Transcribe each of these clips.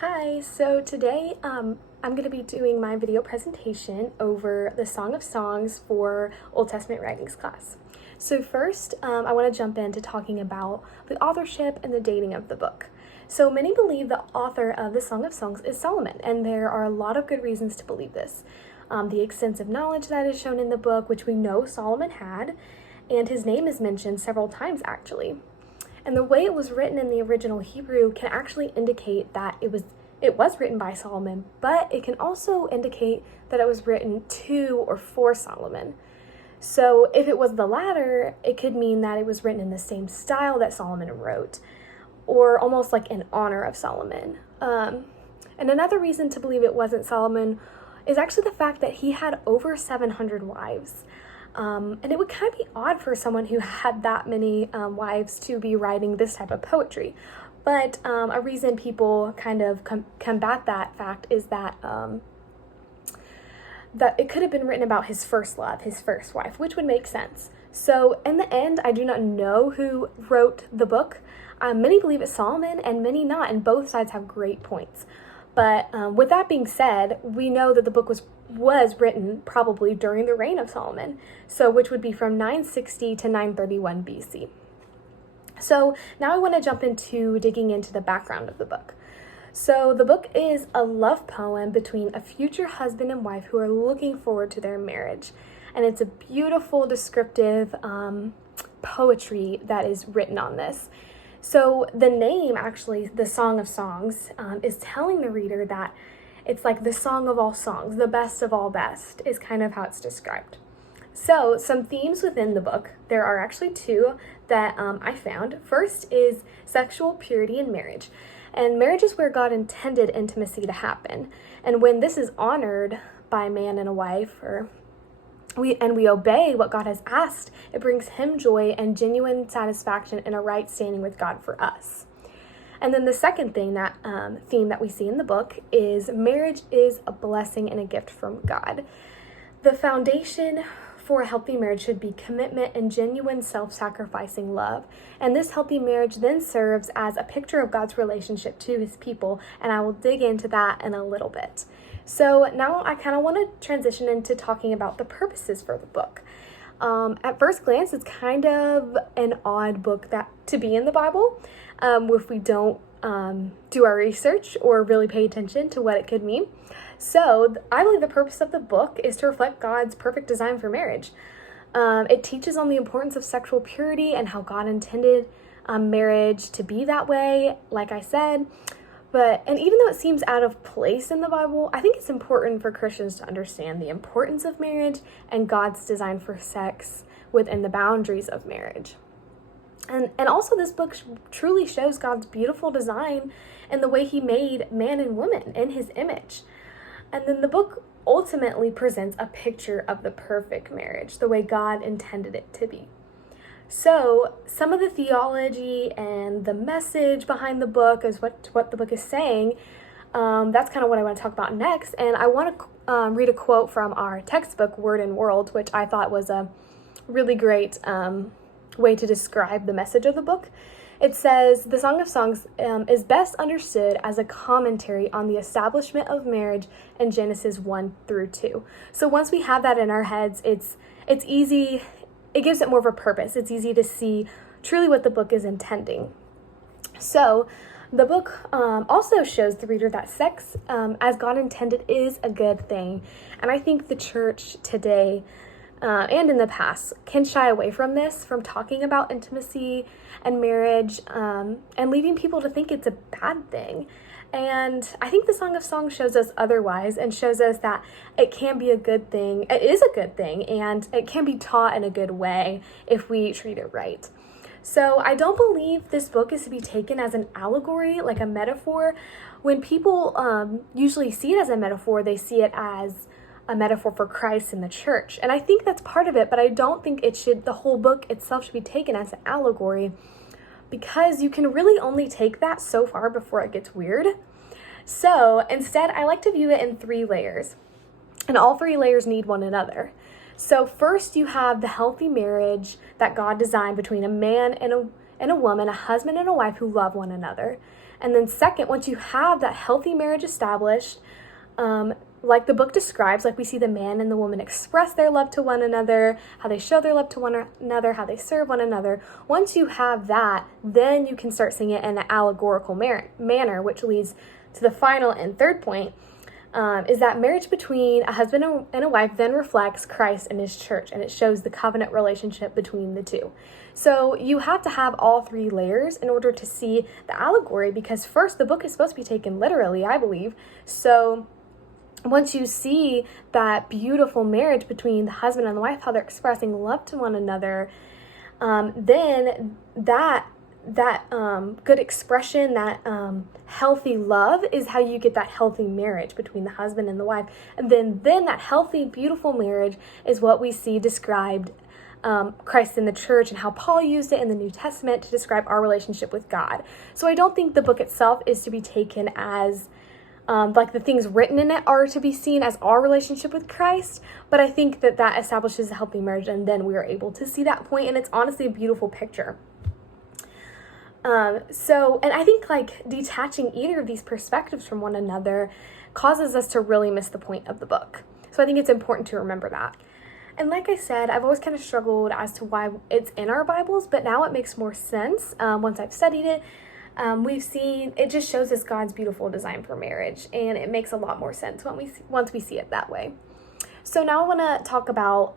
Hi, so today I'm going to be doing my video presentation over the Song of Songs for Old Testament Writings class. So first, I want to jump into talking about the authorship and the dating of the book. So many believe the author of the Song of Songs is Solomon, and there are a lot of good reasons to believe this. The extensive knowledge that is shown in the book, which we know Solomon had, and his name is mentioned several times actually. And the way it was written in the original Hebrew can actually indicate that it was written by Solomon, but it can also indicate that it was written to or for Solomon. So if it was the latter, it could mean that it was written in the same style that Solomon wrote, or almost like in honor of Solomon. And another reason to believe it wasn't Solomon is actually the fact that he had over 700 wives. And it would kind of be odd for someone who had that many wives to be writing this type of poetry. But a reason people kind of combat that fact is that that it could have been written about his first love, his first wife, which would make sense. So in the end, I do not know who wrote the book. Many believe it's Solomon and many not, and both sides have great points. But with that being said, we know that the book was written probably during the reign of Solomon, so which would be from 960 to 931 BC. So now I want to jump into digging into the background of the book. So the book is a love poem between a future husband and wife who are looking forward to their marriage. And it's a beautiful, descriptive poetry that is written on this. So the name, actually, the Song of Songs, is telling the reader that it's like the song of all songs, the best of all best, is kind of how it's described. So some themes within the book, there are actually two that I found. First is sexual purity in marriage. And marriage is where God intended intimacy to happen. And when this is honored by a man and a wife, we obey what God has asked, it brings him joy and genuine satisfaction and a right standing with God for us. And then the second thing theme that we see in the book is marriage is a blessing and a gift from God. The foundation for a healthy marriage should be commitment and genuine self-sacrificing love. And this healthy marriage then serves as a picture of God's relationship to his people, and I will dig into that in a little bit. So now I kind of want to transition into talking about the purposes for the book. At first glance, it's kind of an odd book to be in the Bible if we don't do our research or really pay attention to what it could mean. So I believe the purpose of the book is to reflect God's perfect design for marriage. It teaches on the importance of sexual purity and how God intended marriage to be that way, like I said. And even though it seems out of place in the Bible, I think it's important for Christians to understand the importance of marriage and God's design for sex within the boundaries of marriage. And also this book truly shows God's beautiful design and the way he made man and woman in his image. And then the book ultimately presents a picture of the perfect marriage, the way God intended it to be. So some of the theology and the message behind the book is what the book is saying. That's kind of what I want to talk about next. And I want to read a quote from our textbook, Word and World, which I thought was a really great way to describe the message of the book. It says, the Song of Songs is best understood as a commentary on the establishment of marriage in Genesis 1 through 2. So once we have that in our heads, it's easy. It gives it more of a purpose. It's easy to see truly what the book is intending. So the book also shows the reader that sex, as God intended, is a good thing. And I think the church today and in the past can shy away from this, from talking about intimacy and marriage, and leading people to think it's a bad thing. And I think the Song of Songs shows us otherwise and shows us that it can be a good thing. It is a good thing, and it can be taught in a good way if we treat it right. So I don't believe this book is to be taken as an allegory, like a metaphor. When people usually see it as a metaphor, they see it as a metaphor for Christ and the church. And I think that's part of it, but I don't think the whole book itself should be taken as an allegory, because you can really only take that so far before it gets weird. So instead, I like to view it in 3 layers, and all 3 layers need one another. So first, you have the healthy marriage that God designed between a man and a woman, a husband and a wife who love one another. And then second, once you have that healthy marriage established, like the book describes, like we see the man and the woman express their love to one another, how they show their love to one another, how they serve one another. Once you have that, then you can start seeing it in an allegorical manner, which leads to the final and third point, is that marriage between a husband and a wife then reflects Christ and his church, and it shows the covenant relationship between the two. So you have to have all three layers in order to see the allegory, because first, the book is supposed to be taken literally, I believe. So once you see that beautiful marriage between the husband and the wife, how they're expressing love to one another, then that good expression, that healthy love is how you get that healthy marriage between the husband and the wife. And then that healthy, beautiful marriage is what we see described, Christ in the church, and how Paul used it in the New Testament to describe our relationship with God. So I don't think the book itself is to be taken as like the things written in it are to be seen as our relationship with Christ, but I think that establishes a healthy marriage, and then we are able to see that point, and it's honestly a beautiful picture. And I think like detaching either of these perspectives from one another causes us to really miss the point of the book. So I think it's important to remember that. And like I said, I've always kind of struggled as to why it's in our Bibles, but now it makes more sense once I've studied it. We've seen, it just shows us God's beautiful design for marriage, and it makes a lot more sense once we see it that way. So now I want to talk about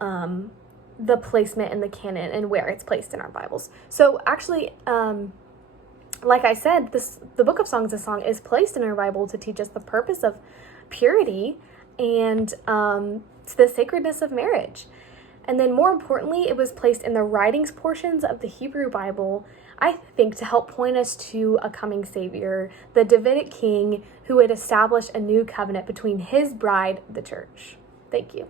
the placement in the canon and where it's placed in our Bibles. So actually, like I said, the Book of Songs of Song is placed in our Bible to teach us the purpose of purity and the sacredness of marriage. And then more importantly, it was placed in the writings portions of the Hebrew Bible, I think, to help point us to a coming Savior, the Davidic king who would establish a new covenant between his bride, the church. Thank you.